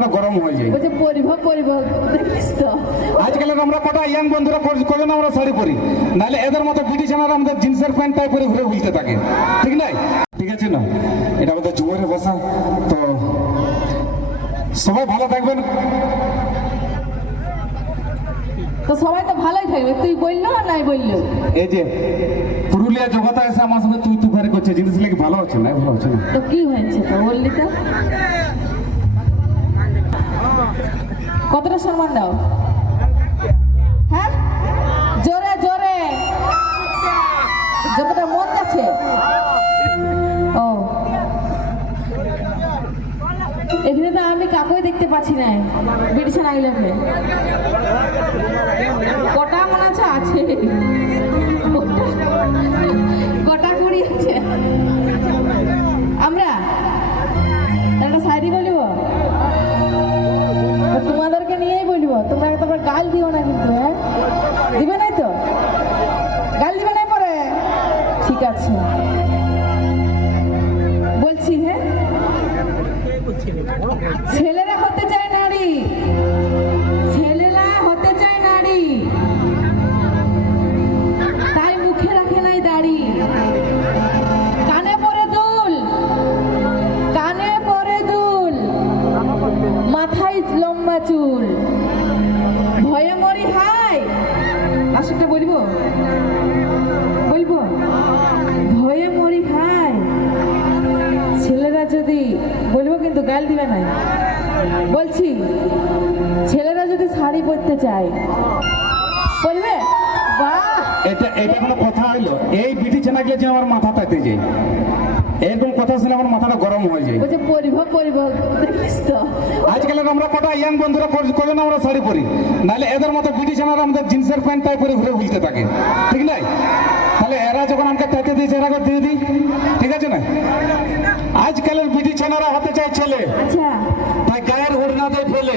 মাথাটা গরম হয়ে যায় বলছে দেখিস তো আজকালের আমরা কটা ইয়াং বন্ধুরা কর- কজন আমরা শাড়ি পরি নাহলে এদের মতো ব্রিটিশ আনার আমাদের জিন্সের প্যান্ট টাই পরে ঘুরে বুঝতে থাকে। ঠিক নাই? ঠিক আছে না? এটা আমাদের যুবরের ভাষা। তো সবাই ভালো থাকবেন। তো সবাই তো ভালোই থাকবে। তুই বলল আর নাই বলল? এই যে পুরুলিয়া জগতে এসে আমার সঙ্গে তুই তুই করছে। জিনিস লেগে ভালো হচ্ছে না ভালো হচ্ছে না? তো কি হয়েছে? তো বললি তো। কতটা সম্মান দাও? হ্যাঁ? জোরে জোরে। যতটা মন যাচ্ছে। ও। এখানে তো আমি কাকুই দেখতে পাচ্ছি না। ব্রিটিশান আইল্যান্ডে কটা মনে আছে আছে? আসলে বলব? বলব? ভয়ে মরি হাই ছেলেরা যদি, বলব কিন্তু গাল দিবে না। বলছি, ছেলেরা যদি শাড়ি পরতে চায়, বলবে এটা এটা কোনো কথা হইল। এই ব্রিটিশ চেনাকে যে আমার মাথা তাইতে যায় এরকম কথা শুনে আমার মাথাটা গরম হয়ে যায়। বলছে দেখিস তো। আজকালের আমরা কটা ইয়াং বন্ধুরা কর- কজন আমরা শাড়ি পরি নাহলে এদের মতো ব্রিটিশ আনার আমাদের জিন্সের প্যান্ট টাই পরে ঘুরে বুঝতে থাকে। ঠিক নাই? তাহলে এরা যখন আমাকে তাইতে দিয়েছে এরা দিয়ে দিই। ঠিক আছে না? আজকালের ব্রিটিশ আনারা হতে চায় ছেলে। আচ্ছা। তাই গায়ের ওড়না দেয় ফেলে।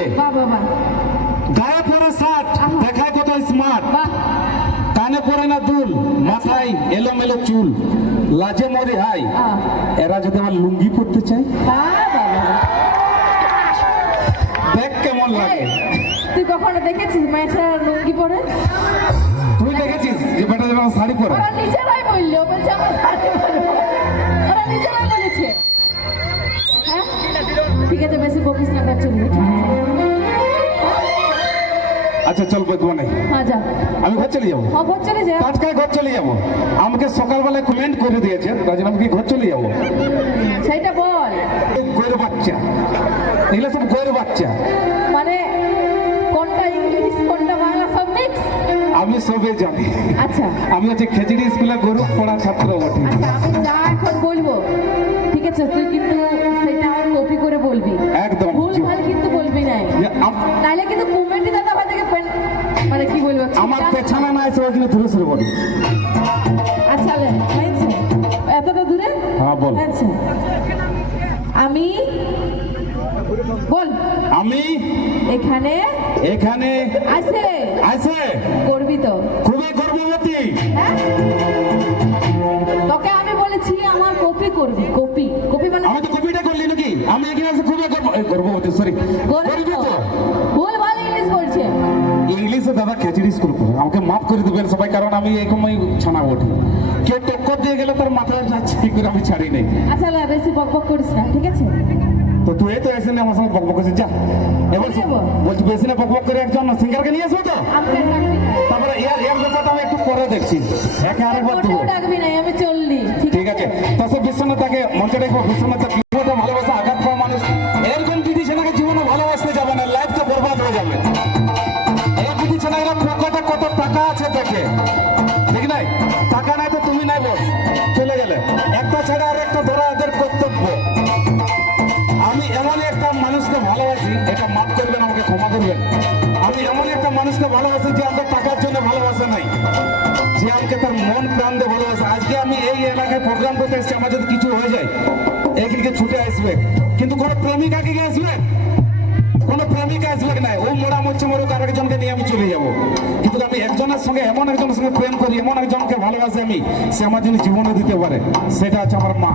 গায়ে পরে শার্ট দেখায় কত স্মার্ট পরে না দুল মাথায় এলোমেলো চুল। লাজে মরে হাই এরা যদি আমার লুঙ্গি চায়? বাহ, বাহ, বাহ। দেখ কেমন লাগে। তুই কখনো দেখেছিস মেয়েটা লুঙ্গি পরে? তুই দেখেছিস যে বেটা যেমন শাড়ি পরে? ওরা নিজেরাই বলল বলছে আমরা শাড়ি পরবো। ওরা নিজেরাই বলেছে। হ্যাঁ? ঠিক আছে বেশি বকিস না তার চলবে। আচ্ছা চল বেদবানে হ্যাঁ আমি ঘর চলে যাব? খবর চলে যা। টাটকায় ঘর চলে যাব? আমাকে সকালবেলায় কমেন্ট করে দিয়েছে তার জন্য আমি ঘর চলে যাব? সেইটা বল। গৈর বাচ্চা। এগুলো সব গৈর বাচ্চা। মানে কোনটা ইংলিশ কোনটা বাংলা সব মিক্স আমি সবে জানি। আচ্ছা। আমি হচ্ছে খেজড়ি স্কুলে গরু পড়া ছাত্র বটে। আচ্ছা আমার পেছনে না এসে ওইখানে ধরে শুরু করি আচ্ছা এতটা দূরে? হ্যাঁ, বল। আচ্ছা আমি বল। আমি এখানে এখানে আছে। আছে। করবি তো খুবই গর্ভবতী হ্যাঁ? তোকে আমি বলেছি আমার কপি করবি। কপি। কপি মানে আমি তো কপিটা করলি নাকি? আমি এখানে খুবই গর্ভবতী সরি গরিব গর্বিত। দাদা খেচড়ি স্কুল পড়ে আমাকে মাফ করে দেবেন সবাই কারণ আমি এরকম ওই ছানা ওঠি কেউ টক্কর দিয়ে গেলে তার মাথায় যাচ্ছে কি করে আমি ছাড়ি নেই। আচ্ছা বেশি করিস না ঠিক আছে? তো তুই তো এসে আমার সঙ্গে বকবক করছিস যা। এবার বলছি বেশি না বকবক করে একজন সিঙ্গারকে নিয়ে আসব তো? তারপরে এর এর ব্যাপারটা আমি একটু পরে দেখছি। একে আরেকবার দেবো। ডাকবি না আমি চললি ঠিক আছে? তা সে বিশ্বনাথকে মঞ্চে রেখো বিশ্বনাথ ক্ষমা আমি এমন একটা মানুষকে ভালোবাসি যে আমাকে টাকার জন্য ভালোবাসে নাই। যে আমাকে তার মন প্রাণ দিয়ে ভালোবাসে। আজকে আমি এই এলাকায় প্রোগ্রাম করতে এসেছি, আমার যদি কিছু হয়ে যায় এইদিকে ছুটে আসবে। কিন্তু কোনো প্রেমিকা কি আসবে? কোনো প্রেমিকা আসবে না ও মোড়া মরছে, মরুক আর একজনকে নিয়ে আমি চলে যাব। কিন্তু আমি একজনের সঙ্গে, এমন একজনের সঙ্গে প্রেম করি, এমন একজনকে ভালোবাসি আমি, সে আমার জন্য জীবনে দিতে পারে। সেটা হচ্ছে আমার মা।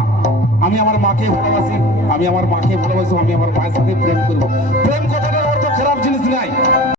আমি আমার মাকে ভালোবাসি, আমি আমার মাকে ভালোবাসি, আমি আমার মায়ের সাথে প্রেম করব। প্রেম জিনিস নাই।